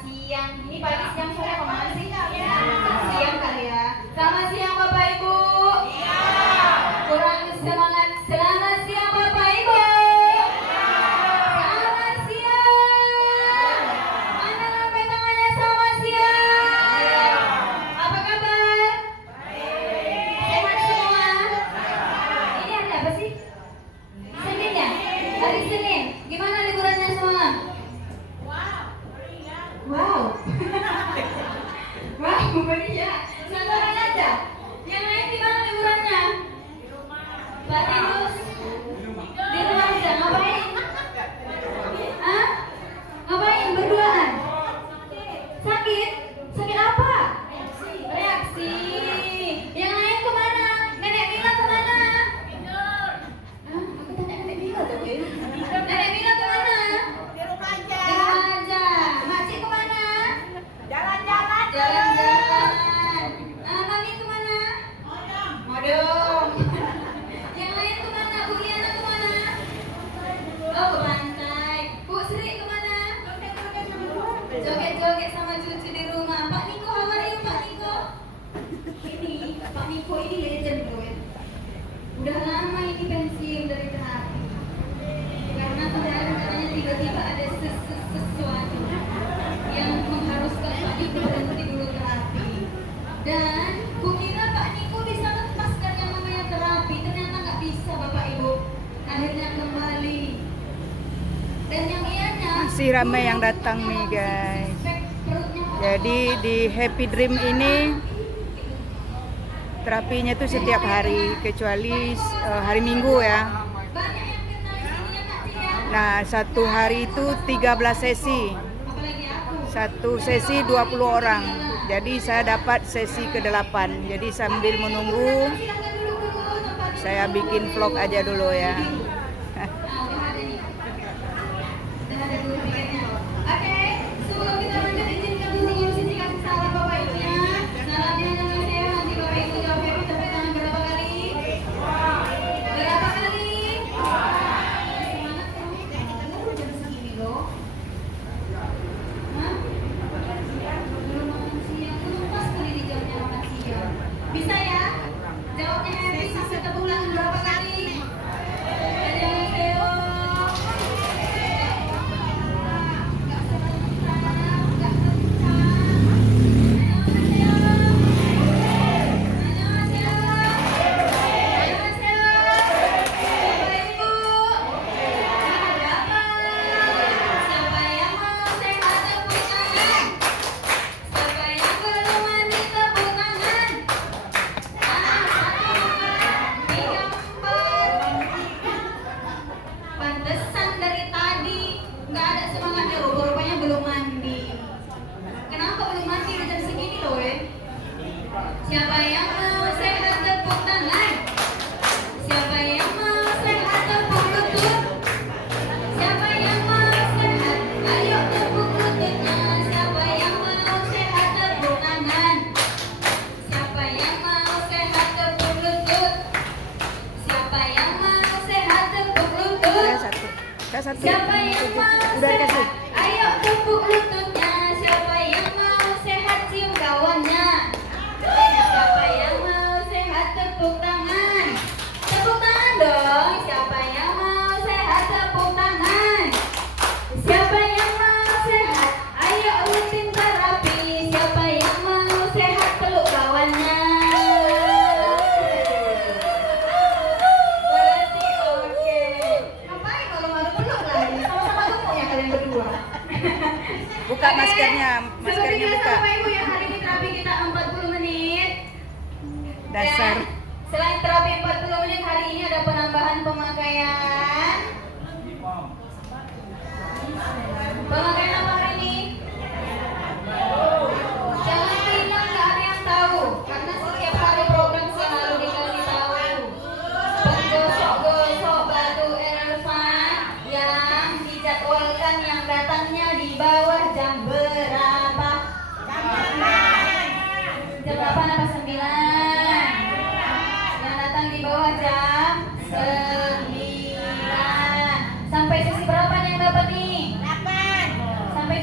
siang. Ini pagi, siang, sore, kemana sih? Siang kali ya. Selamat siang Bapak Ibu. Kurang semangat. Selamat siang Bapak Ibu. Selamat siang. Mana angkat tangannya, selamat siang. Apa kabar? Sehat semua? Ini hari apa sih? Senin ya? Hari Senin. Gimana liburannya semua? Wow. Wow, meriah. Santoran aja. Yang lain gimana liburannya? Pak Titus di rumah aja, ngapain? Hah? Ngapain berduaan? Sakit? Sakit apa? Reaksi. Yang lain kemana? Nenek Mila kemana? Hah? Aku tanya Nenek Mila tuh ya. Nenek Mila kemana? Di rumah aja. Makcik kemana? Jalan-jalan. Mami kemana? Modong. Yang lain kemana? Bu Liana kemana? Oh, ke pantai. Bu Sri kemana? Joget-joget sama cucu di rumah. Pak Niko, how are you Pak Niko? Ini, Pak Niko ini legend loh ya. Udah lama ini pensiun dari terapi. Karena kemarin katanya tiba-tiba ada sesuatu yang mengharuskan Pak Niko berhenti dulu terapi. Dan kukira Pak Niko bisa lepaskan yang namanya terapi, ternyata nggak bisa Bapak Ibu. Akhirnya kembali. Dan yang ianya Masih ramai yang datang nih guys. Jadi di Happy Dream ini terapinya tuh setiap hari kecuali hari Minggu ya. banyak yang kenal di sini ya Kak Cia. Nah, satu hari itu 13 sesi. Apalagi aku. Satu sesi 20 orang. Jadi saya dapat sesi ke-8. Jadi sambil menunggu Silakan duduk dulu tempat saya bikin vlog aja dulu ya. udah ada nih. Udah ada dulu tiketnya. Oke, sebelum kita lanjut izinkan dulu Sisi kasih salam Bapak Ibu ya. Salamnya dengan saya nanti Bapak Ibu jawab happy tepuk tangan berapa kali? Berapa kali? Semangat dong. Jam segini loh. Hah? Belum makan siang. Belum pas kali di jamnya makan siang. Bisa ya? Jawabnya happy sampai tepuk tangan berapa kali? Annyeonghaseyo. Nggak sebentar, nggak kencang. Annyeonghaseyo. Annyeonghaseyo. Annyeonghaseyo. Bapak Ibu. Bapak. Siapa yang mau sehat tepuk tangan? Siapa yang belum mandi tepuk tangan? Pantesan dari tadi nggak ada semangatnya, rupanya belum mandi. Kenapa belum mandi udah jam segini loh Siapa yang mau sehat tepuk tangan? Siapa yang mau sehat tepuk lutut? Siapa yang mau sehat? Ayo tepuk lututnya. Siapa yang mau sehat tepuk tangan? Siapa yang mau sehat tepuk lutut? Siapa yang mau sehat tepuk lutut? Saya satu. Saya satu. Siapa yang mau Udah kasih. sehat? Ayo tepuk lututnya. Siapa yang mau sehat cium kawannya? Siapa yang mau sehat tepuk tangan? Tepuk tangan dong. Siapa yang mau sehat tepuk tangan? Siapa yang mau sehat? Ayo rutin terapi. Siapa yang mau sehat peluk kawannya? Berarti oke. Ngapain kalau malu peluk lagi? Sama-sama gemuk ya kalian berdua. Buka Oke. maskernya. Seperti Maskernya biasa buka. Bapak Ibu ya, hari ini terapi kita 40 menit. Dasar. Dan selain terapi 40 menit, hari ini ada penambahan pemakaian. Pemakaian apa hari ini? Jangan bilang nggak ada yang tahu, karena setiap hari program selalu dikasih tahu. Penggosok-gosok batu elephant yang dijadwalkan yang datangnya di bawah jam berapa? Jam 8 apa 9? Yang datang di bawah jam 9. Sampai sesi berapa nih yang dapat nih? 8. Sampai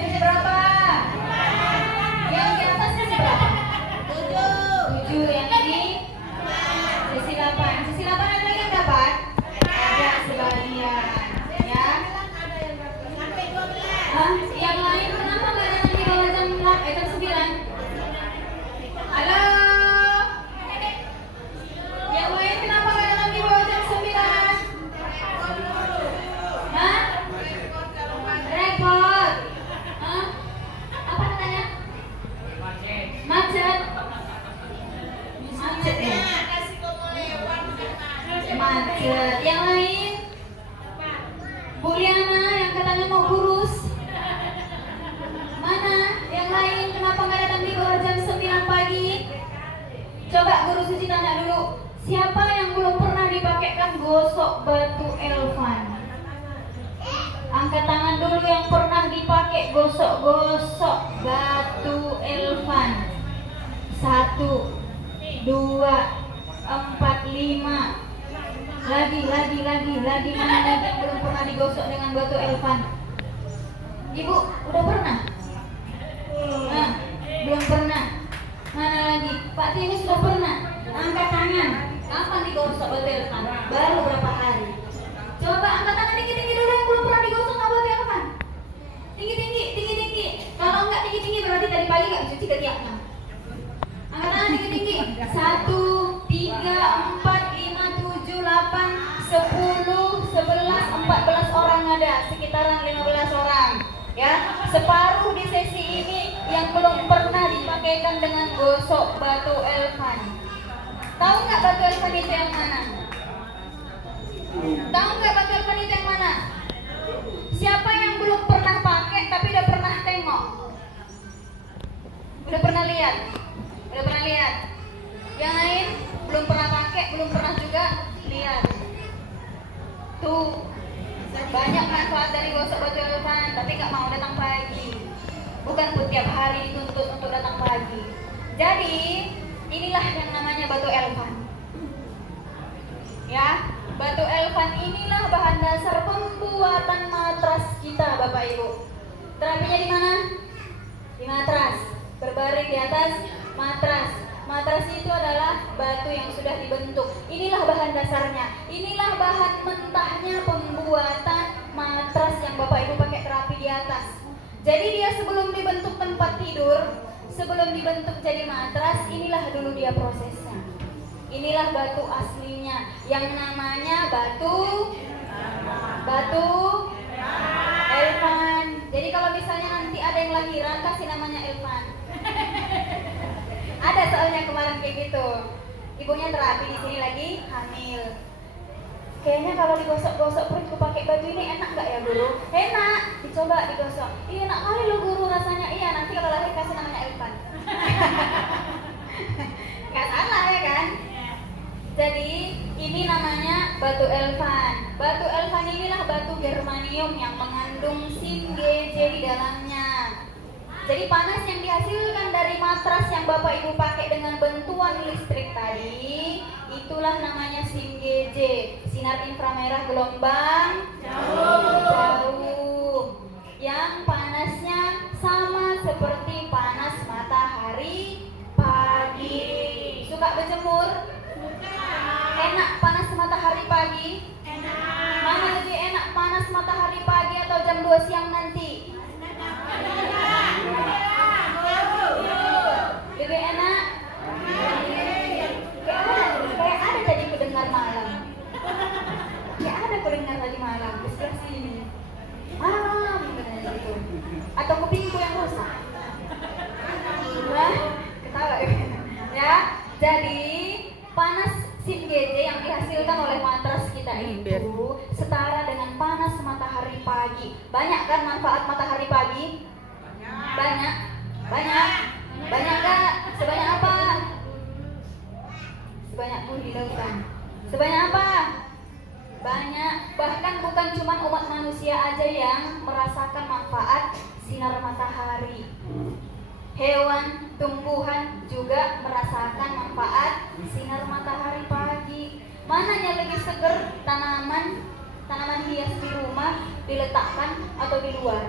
Coba Guru Suci tanya dulu, siapa yang belum pernah dipakaikan gosok batu elvan? Angkat tangan dulu yang pernah dipakai gosok-gosok batu elvan. 1, 2, 4, 5. Lagi. Mana lagi yang belum pernah digosok dengan batu elvan? Ibu, udah pernah? Nah, belum pernah. Mana lagi? Pak Tini sudah pernah? Angkat tangan. Kapan digosok batu elvan? Baru berapa hari? Coba angkat tangan tinggi-tinggi dulu yang belum pernah digosok sama batu elvan. Tinggi-tinggi. Kalau enggak tinggi-tinggi berarti tadi pagi enggak dicuci ketiaknya. Angkat tangan tinggi-tinggi. 1, 3, 4, 5, 7, 8, 10, 11, 14 orang ada. Sekitaran 15 orang. Ya, separuh di sesi ini yang belum pernah dipakaikan dengan gosok batu elvan. Tahu nggak batu elvan itu yang mana? Tahu nggak batu elvan itu yang mana? Siapa yang belum pernah pakai tapi udah pernah tengok? Udah pernah lihat? Yang lain belum pernah pakai, belum pernah juga lihat. Tuh, banyak manfaat dari gosok batu elvan, tapi nggak mau datang pagi. Bukan setiap hari dituntut untuk datang pagi. Jadi inilah yang namanya batu elvan. Ya, batu elvan inilah bahan dasar pembuatan matras kita, Bapak Ibu. Terapinya di mana? Di matras. Berbaring di atas matras. Matras itu adalah batu yang sudah dibentuk. Inilah bahan dasarnya. Inilah bahan mentahnya pembuatan matras yang Bapak Ibu pakai terapi di atas. Jadi dia sebelum dibentuk tempat tidur, sebelum dibentuk jadi matras, inilah dulu dia prosesnya. Inilah batu aslinya yang namanya batu elvan. Jadi kalau misalnya nanti ada yang lahiran, kasih namanya elvan. Ada soalnya kemarin kayak gitu. Ibunya terapi di sini lagi hamil. Kayaknya kalau digosok-gosok perutku pakai baju ini enak nggak ya Guru? Enak, dicoba digosok. Iya enak kali loh Guru rasanya. Iya nanti kalau lahir kasih namanya elvan. Nggak salah ya kan? Jadi ini namanya batu elvan. Batu elvan inilah batu germanium yang mengandung SIM-GJ di dalamnya. Jadi panas yang dihasilkan dari matras yang Bapak Ibu pakai dengan bantuan listrik tadi, itulah namanya SIM-GJ, sinar inframerah gelombang jauh. Yang panasnya sama seperti panas matahari pagi. Suka berjemur? Enak panas matahari pagi? Mana lebih enak panas matahari pagi atau jam 2 siang nanti? Lebih enak? Kayak ada tadi kudengar malam. Tadi malam di sebelah sini. Malam katanya gitu. Atau kupingku yang rusak. Nah, ketawa ya. Jadi panas SIM-GJ yang dihasilkan oleh matras kita itu setara dengan panas matahari pagi. Banyak kan manfaat matahari pagi? Banyak gak? Sebanyak apa? Sebanyak pun di lautan. Sebanyak apa? Banyak. Bahkan bukan cuma umat manusia aja yang merasakan manfaat sinar matahari. Hewan, tumbuhan juga merasakan manfaat sinar matahari pagi. Mana yang lebih seger, tanaman hias di rumah diletakkan atau di luar?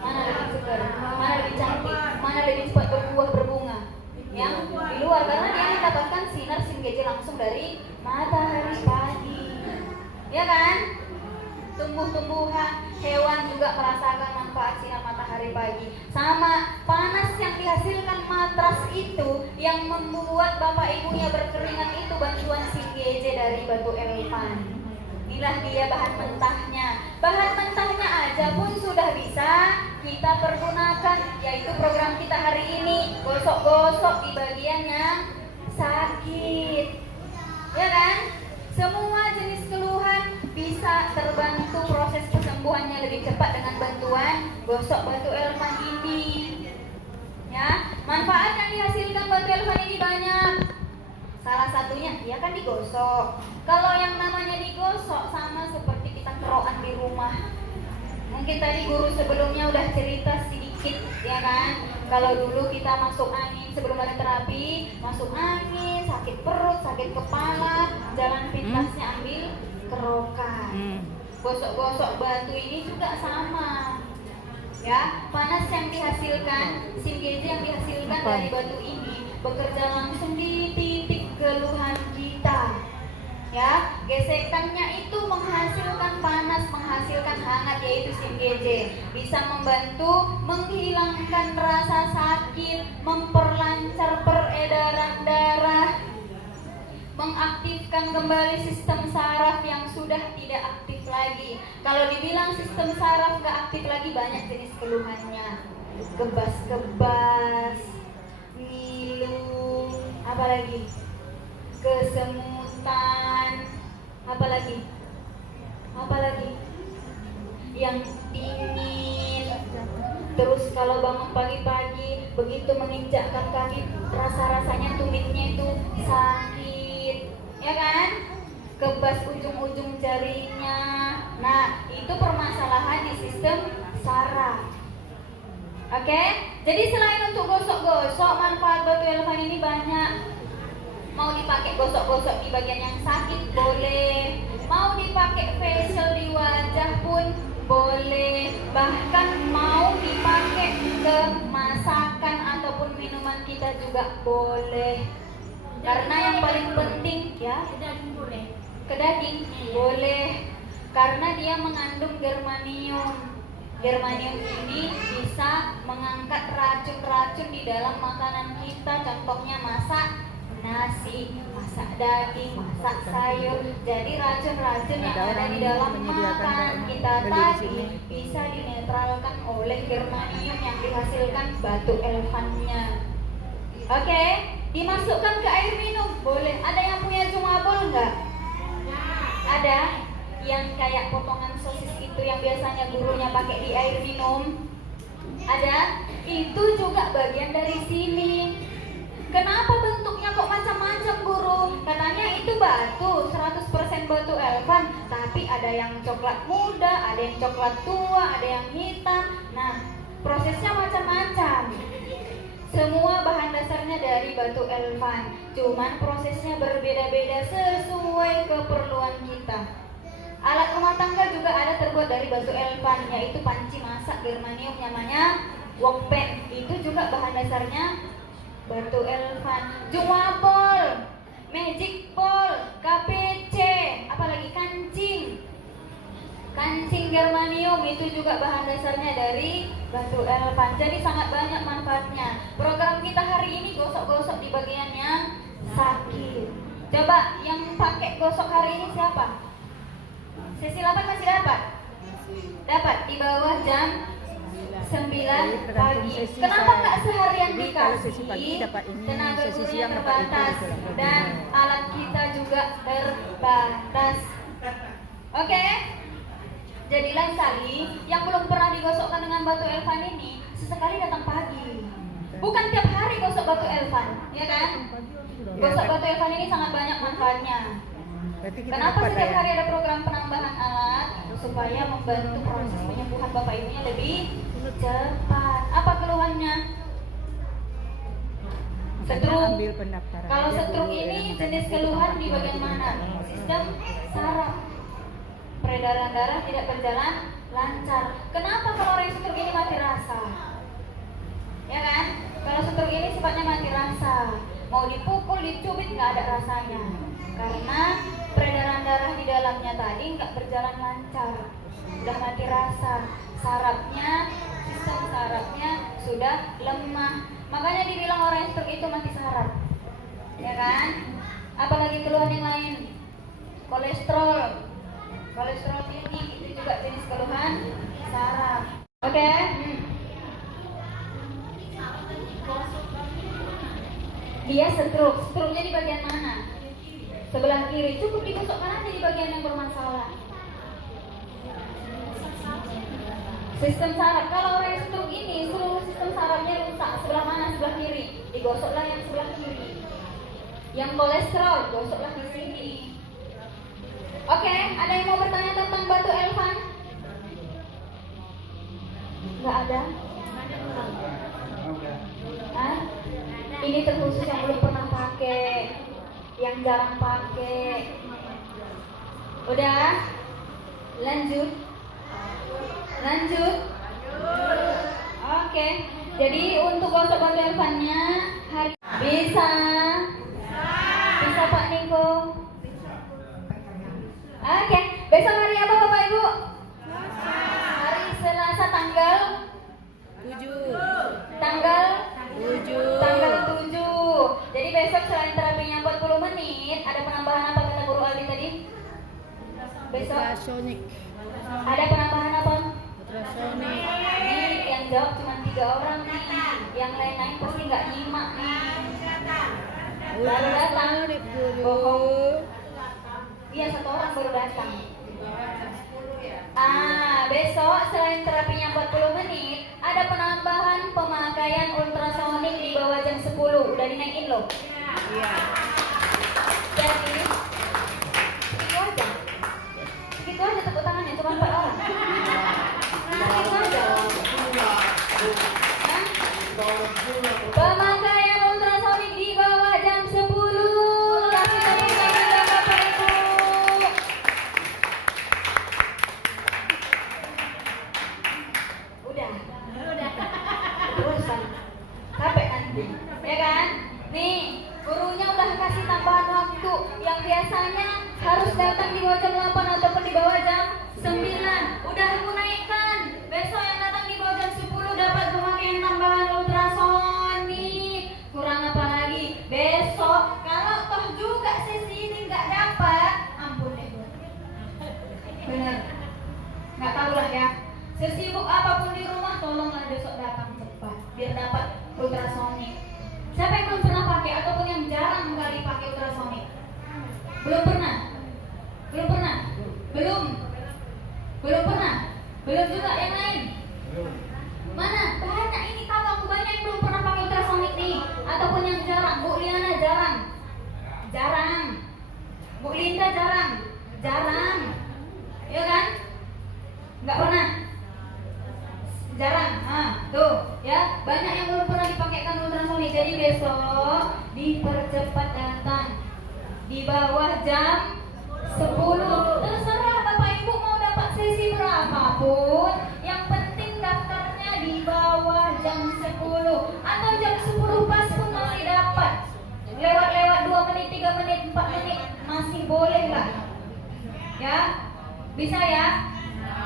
Mana lebih segar, mana lebih cantik, mana lebih cepat berbuah berbunga? Yang di luar, karena dia mendapatkan sinar SIM-GJ langsung dari matahari pagi. Ya kan? Tumbuh-tumbuhan, hewan juga merasakan manfaat sinar matahari pagi. Sama panas yang dihasilkan matras itu yang membuat bapak ibunya berkeringat itu bantuan SIM-GJ dari batu elvan. Inilah dia bahan mentahnya. Bahan mentahnya aja pun sudah bisa kita pergunakan, yaitu program kita hari ini, gosok-gosok di bagian yang sakit. Ya kan? Semua jenis keluhan bisa terbantu proses kesembuhannya lebih cepat dengan bantuan gosok batu elvan ini. Ya, manfaat yang dihasilkan batu elvan ini banyak. digosok. Kalau yang namanya digosok sama seperti kita kerokan di rumah. Mungkin tadi guru sebelumnya udah cerita sedikit, ya kan? Kalau dulu kita masuk angin sebelum ada terapi, masuk angin, sakit perut, sakit kepala, jalan pintasnya ambil kerokan. Gosok-gosok batu ini juga sama. Ya, panas yang dihasilkan, SIM-GJ yang dihasilkan dari batu ini bekerja langsung di titik keluhan kita. Ya, gesekannya itu menghasilkan panas, menghasilkan hangat, yaitu SIM-GJ. Bisa membantu menghilangkan rasa sakit, memperlancar peredaran darah, mengaktifkan kembali sistem saraf yang sudah tidak aktif lagi. Kalau dibilang sistem saraf gak aktif lagi, banyak jenis keluhannya. Kebas-kebas, ngilu, apalagi kesemutan, apalagi yang dingin. Terus kalau bangun pagi-pagi, begitu menginjakkan kaki, rasa-rasanya tumitnya itu sakit, ya kan? Kebas ujung-ujung jarinya. Nah, itu permasalahan di sistem saraf. Oke? Jadi selain untuk gosok-gosok, manfaat batu elefan ini banyak. Mau dipakai gosok-gosok di bagian yang sakit boleh, mau dipakai facial di wajah pun boleh, bahkan mau dipakai ke masakan ataupun minuman kita juga boleh. Karena yang paling penting ya, ke daging boleh, karena dia mengandung germanium. Germanium ini bisa mengangkat racun-racun di dalam makanan kita, contohnya masak nasi, masak daging, masak sayur. Jadi racun-racun yang ada di dalam makanan kita tadi bisa dinetralkan oleh germanium yang dihasilkan batu elfannya. Oke, dimasukkan ke air minum boleh. Ada yang punya jumabol enggak? Ada yang kayak potongan sosis itu yang biasanya gurunya pakai di air minum. Ada, itu juga bagian dari sini. Kenapa bentuknya kok macam-macam guru? Katanya itu batu, 100% batu elfan, tapi ada yang coklat muda, ada yang coklat tua, ada yang hitam. Nah, prosesnya macam-macam. Semua bahan dasarnya dari batu elfan, cuman prosesnya berbeda-beda sesuai keperluan kita. Alat rumah tangga juga ada terbuat dari batu elfan, yaitu panci masak germanium namanya wokpen. Itu juga bahan dasarnya batu elfan. Jumabol, magic ball, KPC, apalagi kancing. Kancing germanium itu juga bahan dasarnya dari batu elfan. Jadi sangat banyak manfaatnya. Program kita hari ini gosok-gosok di bagian yang sakit. Coba yang pakai gosok hari ini siapa? Sesi 8 masih dapat? Dapat di bawah jam 9 pagi. Kenapa nggak seharian dikasih? Tenaga gurunya terbatas dan alat kita juga terbatas. Oke? Jadi lain kali yang belum pernah digosokkan dengan batu elfan ini, sesekali datang pagi. Bukan tiap hari gosok batu elfan, ya kan? Gosok batu elfan ini sangat banyak manfaatnya. Kenapa setiap hari ada program penambahan alat? Supaya membantu proses penyembuhan bapak ibunya lebih cepat. Apa keluhannya? Stroke. Kalau stroke ini jenis keluhan di bagian mana? Sistem saraf. Peredaran darah tidak berjalan lancar. Kenapa kalau orang stroke ini mati rasa? Ya kan? Kalau stroke ini sifatnya mati rasa. Mau dipukul, dicubit nggak ada rasanya. Karena peredaran darah di dalamnya tadi nggak berjalan lancar. Sudah mati rasa. Sistem sarafnya sudah lemah. Makanya dibilang orang stroke itu mati saraf. Ya kan? Apalagi keluhan yang lain. Kolesterol tinggi itu juga jenis keluhan saraf. Oke? Dia stroke. Stroke-nya di bagian mana? Sebelah kiri. Cukup digosokkan aja di bagian yang bermasalah. Sistem saraf. Kalau orang yang stroke ini seluruh sistem sarafnya rusak. Sebelah mana? Sebelah kiri. Digosoklah yang sebelah kiri. Yang kolesterol, gosoklah di sini. Oke, ada yang mau bertanya tentang batu elvan? Nggak ada? Hah? Ini terkhusus yang belum pernah pakai, yang jarang pakai. Udah? Lanjut? Lanjut? Oke, jadi untuk gosok batu elvannya hari bisa Pak Niko. Oke, besok hari apa Bapak Ibu? Hari Selasa tanggal 7. Jadi besok selain terapinya 40 menit, ada penambahan apa kata Guru Aldi tadi? Besok Ultrasonic. ada penambahan apa? Ultrasonic. Nih yang jawab cuma 3 orang nih, yang lain-lain pasti nggak nyimak nih. Baru datang, bohong. Iya, 1 orang baru datang. Besok selain terapinya 40 menit, ada penambahan pemakaian ultrasonik di bawah jam 10. Udah dinaikin loh. Iya. Jadi segitu aja tepuk tangannya, cuma 4 orang. Segitu aja. Hah? Pemakaian ultrasonik di bawah jam 10. Kasih tepuk tangan Bapak Ibu. Udah. Terusan. Capek nanti. Ya kan? Nih, gurunya udah kasih tambahan waktu. Yang biasanya harus datang di bawah jam 8 ataupun di bawah jam 9. Udah aku naikkan. Besok yang datang di bawah jam 10 dapat pemakaian tambahan ultrasonik. Kurang apa lagi? Besok kalau toh juga sesi ini nggak dapat, ampun deh. Bener. Nggak tahu lah ya. Sesibuk apapun di rumah, tolonglah besok datang cepat biar dapat ultrasonik. Siapa yang belum pernah pakai ataupun yang jarang kali pakai ultrasonik? Belum pernah? Belum pernah? Belum? Belum pernah? Belum juga yang lain? Mana? Banyak ini, tahu aku banyak yang belum pernah pakai ultrasonik nih. Ataupun yang jarang. Bu Liana jarang. Jarang. Bu Linda jarang. Jarang. Ya kan? Nggak pernah? Jarang. Tuh ya, banyak yang belum pernah dipakaikan ultrasonik. Jadi besok dipercepat datang di bawah jam 10. Terserah Bapak Ibu mau dapat sesi berapapun, yang penting daftarnya di bawah jam 10 atau jam 10 pas pun masih dapat. Lewat-lewat 2 menit, 3 menit, 4 menit masih boleh lah. Ya, bisa ya.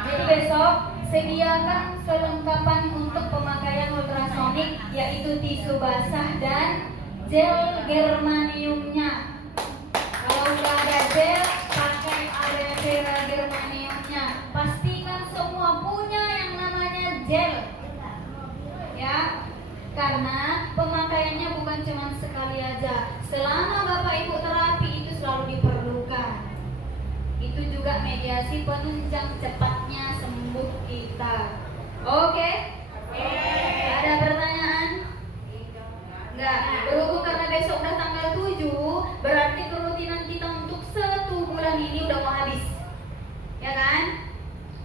Jadi besok sediakan kelengkapan untuk pemakaian ultrasonik, yaitu tisu basah dan gel germaniumnya. Kalau nggak ada gel, pakai aloe vera germaniumnya. Pastikan semua punya yang namanya gel, ya. Karena pemakaiannya bukan cuma sekali aja. Selama Bapak Ibu terapi itu selalu diperlukan. Itu juga mediasi penunjang cepatnya sembuh kita. Oke? Ada pertanyaan? Enggak. Berhubung karena besok udah tanggal 7, berarti kerutinan kita untuk 1 bulan ini udah mau habis. Ya kan?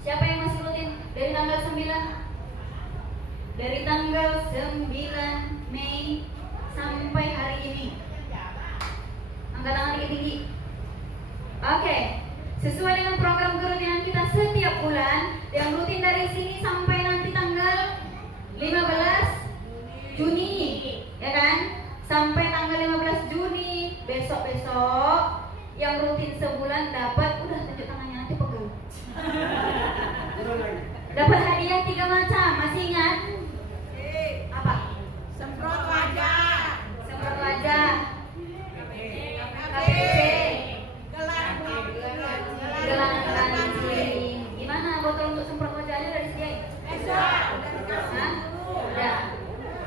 Siapa yang masih rutin dari tanggal 9? Dari tanggal 9 Mei sampai hari ini. Angkat tangan tinggi-tinggi. Oke. Sesuai dengan program kerutinan kita setiap bulan, yang rutin dari sini sampai nanti tanggal 15 Juni, ya kan? Sampai tanggal 15 Juni, besok-besok yang rutin sebulan dapat, udah tunjuk tangannya nanti pegel. Dapat hadiah 3 macam, masih ingat? Apa? Semprot wajah, Semprot wajah, KPC, gelang kancing. Gimana botol untuk semprot wajahnya udah disediain? Hah? Udah.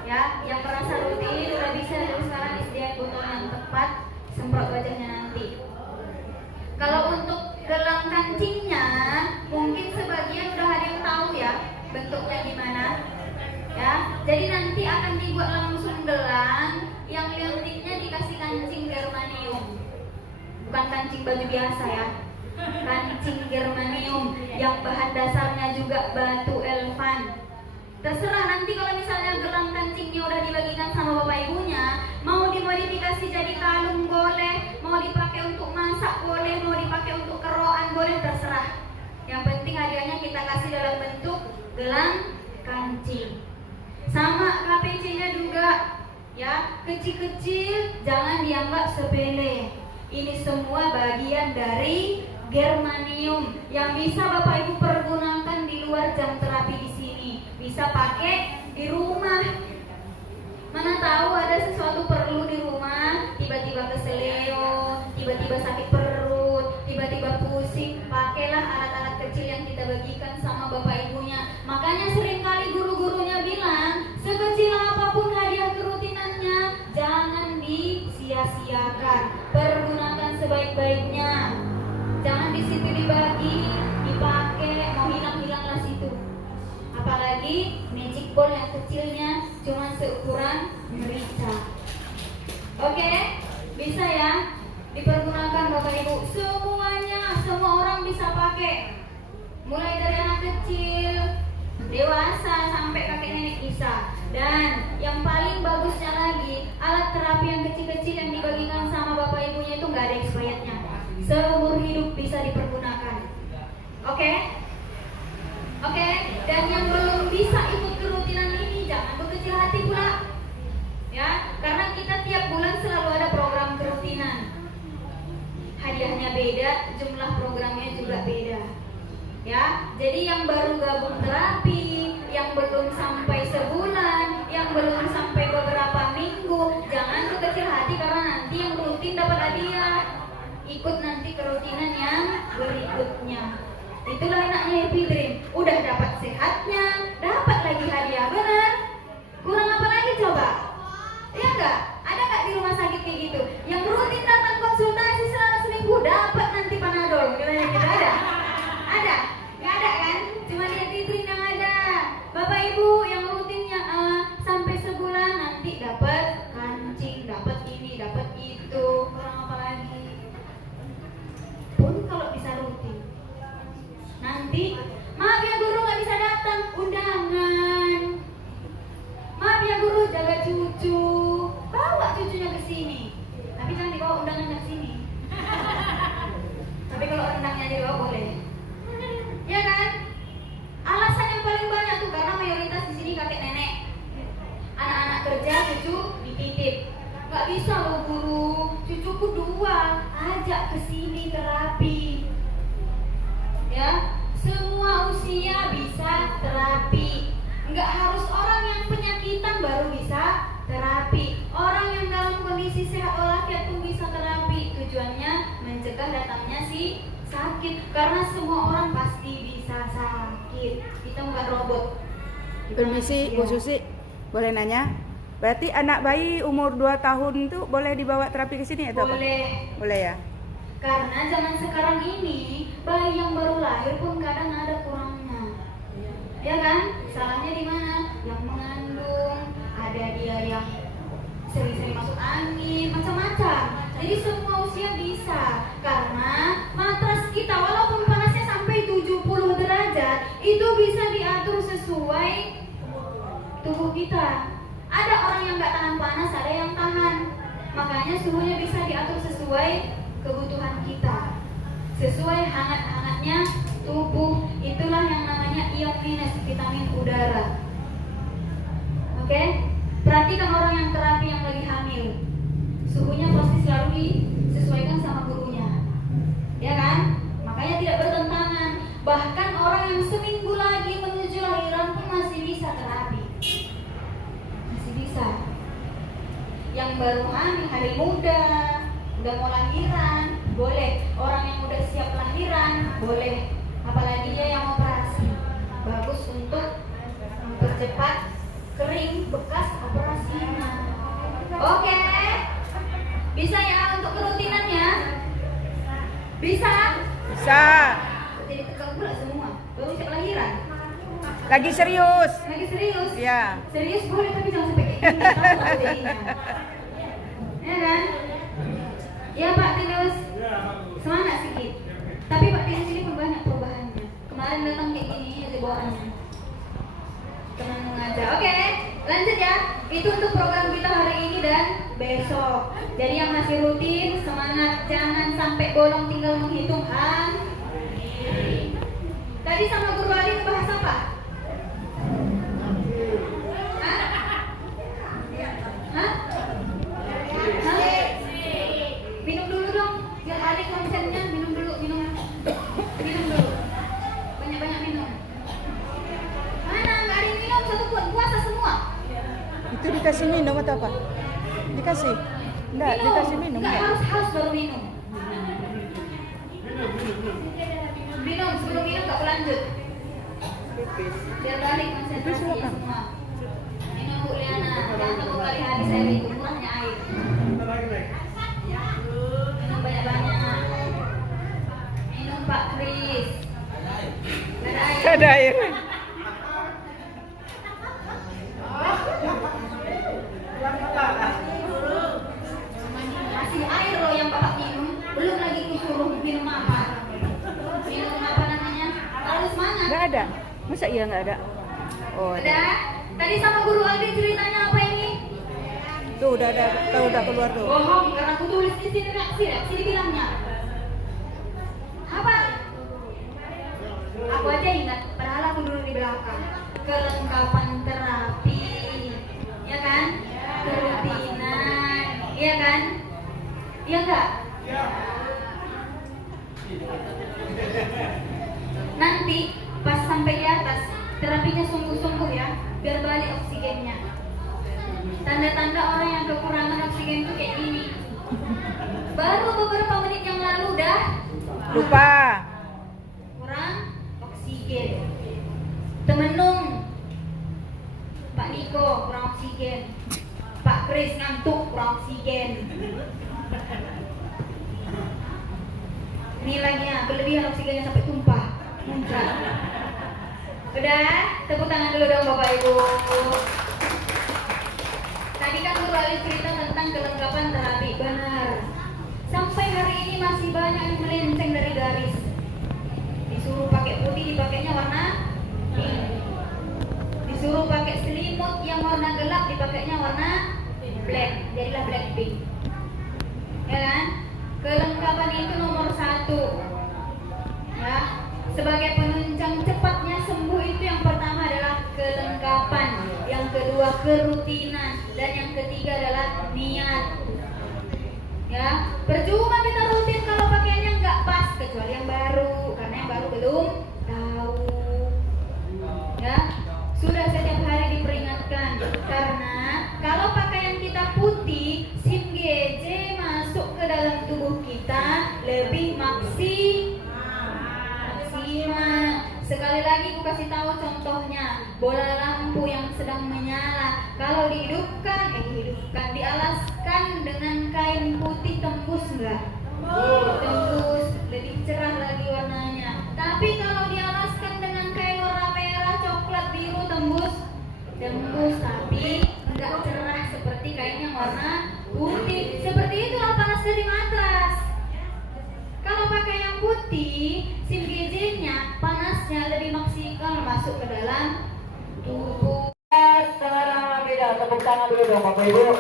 Ya, yang merasa rutin udah bisa dari sekarang disediain botol yang tepat semprot wajahnya nanti. Kalau untuk gelang kancingnya, mungkin sebagian udah ada yang tahu ya bentuknya akan dibuat langsung gelang yang lentiknya dikasih kancing germanium. Bukan kancing baju biasa ya. Kancing germanium yang bahan dasarnya juga batu elvan. Terserah nanti kalau misalnya gelang kancingnya udah dibagikan sama bapak ibunya, mau dimodifikasi jadi kalung boleh, mau dipakai untuk masak boleh, mau dipakai untuk keroan boleh, terserah. Yang penting hadiahnya kita kasih dalam bentuk gelang kancing. Sama KPC-nya juga, ya, kecil-kecil jangan dianggap sepele. Ini semua bagian dari germanium yang bisa bapak ibu pergunakan di luar jam terapi di sini. Bisa pakai di rumah. Mana tahu ada sesuatu perlu di rumah, tiba-tiba keseleo, tiba-tiba sakit perut, tiba-tiba pusing, pakailah alat-alat kecil yang kita bagikan sama bapak ibunya. Makanya seringkali guru-gurunya bilang, sekecil apapun hadiah kerutinannya, jangan disia-siakan, pergunakan sebaik-baiknya. Jangan di situ dibagi, dipakai, mau hilang-hilanglah situ. Apalagi magic ball yang kecilnya cuma seukuran merica. Oke, bisa ya dipergunakan bapak ibu. Semuanya, semua orang bisa pakai. Mulai dari anak kecil, dewasa sampai kakek nenek bisa. Dan yang paling bagusnya lagi, alat terapi yang kecil-kecil yang dibagikan sama bapak ibunya itu nggak ada expirednya. Seumur hidup bisa dipergunakan. Oke? Oke, dan yang belum bisa ikut kerutinan ini jangan berkecil hati pula. Ya, karena kita tiap bulan selalu ada program kerutinan. Hadiahnya beda, jumlah programnya juga beda. Ya, jadi yang baru gabung terapi, yang belum sampai sebulan, yang belum sampai beberapa minggu, jangan berkecil hati karena nanti yang rutin dapat hadiah. Ikut nanti kerutinan yang berikutnya. Itulah enaknya Happy Dream. Udah dapat sehatnya, dapat lagi hadiah, benar? Kurang apa lagi coba? Iya enggak? Ada enggak di rumah sakit kayak gitu? Yang rutin datang konsultasi selama seminggu dapat nanti Panadol. Gimana kita ada? Ada? Nggak ada kan? Cuma di Happy Dream yang ada. Bapak Ibu yang rutinnya sampai sebulan nanti dapat kancing, dapat ini, dapat itu. Kurang apa lagi? Pun kalau bisa rutin. Nanti, maaf ya guru nggak bisa datang, undangan. Maaf ya guru jaga cucu, bawa cucunya ke sini. Tapi jangan dibawa undangannya ke sini. Tapi kalau rendangnya dibawa boleh. Ya kan? Alasan yang paling banyak tuh karena mayoritas di sini kakek nenek. Anak-anak kerja, cucu dititip. Nggak bisa loh guru, cucuku 2, ajak ke sini terapi. Ya, semua usia bisa terapi. Nggak harus orang yang penyakitan baru bisa terapi. Orang yang dalam kondisi sehat walafiat pun bisa terapi. Tujuannya mencegah datangnya si sakit. Karena semua orang pasti bisa sakit. Kita bukan robot. Permisi Bu Susi, boleh nanya? Berarti anak bayi umur 2 tahun tuh boleh dibawa terapi ke sini atau apa? Boleh. Boleh ya? Karena zaman sekarang ini bayi yang baru lahir pun kadang ada kurangnya, ya kan? Salahnya di mana? Yang mengandung, ada dia yang sering-sering masuk angin, macam-macam. Jadi semua usia bisa. Karena matras kita walaupun panasnya sampai 70 derajat, itu bisa diatur sesuai tubuh kita. Ada orang yang nggak tahan panas, ada yang tahan. Makanya suhunya bisa diatur sesuai kebutuhan kita, sesuai hangat-hangatnya tubuh. Itulah yang namanya ion minus, vitamin udara. Oke? Perhatikan orang yang terapi yang lagi hamil, suhunya pasti selalu disesuaikan sama gurunya, ya kan? Makanya tidak bertentangan. Bahkan orang yang seminggu lagi menuju lahiran pun masih bisa terapi, masih bisa. Yang baru hamil, hari muda, udah mau lahiran, boleh. Orang yang udah siap lahiran, boleh. Apalagi dia yang operasi, bagus untuk mempercepat kering bekas operasinya. Oke, bisa ya untuk kerutinannya? Bisa? Bisa. Jadi tegang pula semua, baru siap lahiran. Lagi serius. Lagi serius? Ya. Serius boleh tapi jangan sampai jadinya. Ya kan? Ya Pak Tinus, semangat sedikit. Tapi Pak Tinus ini pun banyak perubahannya. Kemarin datang kayak gini aja bawaannya. Teman mengajar. Oke, lanjut ya. Itu untuk program kita hari ini dan besok. Jadi yang masih rutin semangat, jangan sampai bolong, tinggal menghitung Tadi sama Guru Ali bahas apa? Hah? Hah? Minum dulu dong, biar Ali konsennya. Minum dulu. Banyak-banyak minum. Mana nggak ada yang minum, satu puasa semua. Itu dikasih minum atau apa? Dikasih? Enggak, dikasih minum. Enggak, Ya? harus baru minum. Minum, sebelum minum nggak berlanjut. Biar balik konsentrasi semua. Minum Bu Liana, jangan satu kali habis air itu, murahnya air. Minum banyak-banyak. Minum Pak Kris. Nggak ada air. Ada air. Masih air loh yang Bapak minum. Belum lagi disuruh minum apa. Minum apa namanya? Harus semangat. Enggak ada. Masa iya enggak ada? Oh, ada. Udah. Tadi sama Guru Aldi ceritanya apa ini? Tuh udah ada, tuh udah keluar tuh. Bohong, karena aku tulis di sini reaksi bilangnya. Apa? Aku aja ingat, padahal aku dulu di belakang. Kelengkapan terapi, ya kan? Kerutinan, iya kan? Iya enggak? Nanti pas sampai di atas, terapinya sungguh-sungguh ya, biar balik oksigennya. Tanda-tanda orang yang kekurangan oksigen itu kayak gini. Baru beberapa menit yang lalu udah Lupa. kurang oksigen. Temenung, Pak Niko kurang oksigen, Pak Kris ngantuk kurang oksigen. Ini lagi ya, kelebihan oksigennya sampai tumpah, muncrat. Udah, tepuk tangan dulu dong Bapak Ibu. Tadi kan Guru Ali cerita tentang kelengkapan terapi, benar. Sampai hari ini masih banyak yang melenceng dari garis. Disuruh pakai putih, dipakainya warna pink. Disuruh pakai selimut yang warna gelap, dipakainya warna black. Jadilah black pink. Ya kan? Kelengkapan itu nomor 1. Ya. Sebagai penunjang cepatnya sembuh itu yang pertama adalah kelengkapan, yang kedua kerutinan, dan yang ketiga adalah niat. Ya, percuma kita rutin kalau pakaiannya nggak pas, kecuali yang baru, karena yang baru belum tahu. Ya, sudah setiap hari diperingatkan, karena kalau pakaian kita putih, SIM GJ masuk ke dalam tubuh kita lebih maksimal. Sekali lagi aku kasih tahu contohnya, bola lampu yang sedang menyala, kalau dialaskan dengan kain putih tembus nggak? Tembus, lebih cerah lagi warnanya. Tapi kalau dialaskan dengan kain warna merah, coklat, biru, tembus, tapi nggak cerah seperti kain yang warna putih. Seperti itulah panas dari matras. Kalau pakai yang putih, SIM GJ-nya panasnya lebih maksimal masuk ke dalam tubuh. Sekarang beda, tepuk tangan dulu dong Bapak Ibu.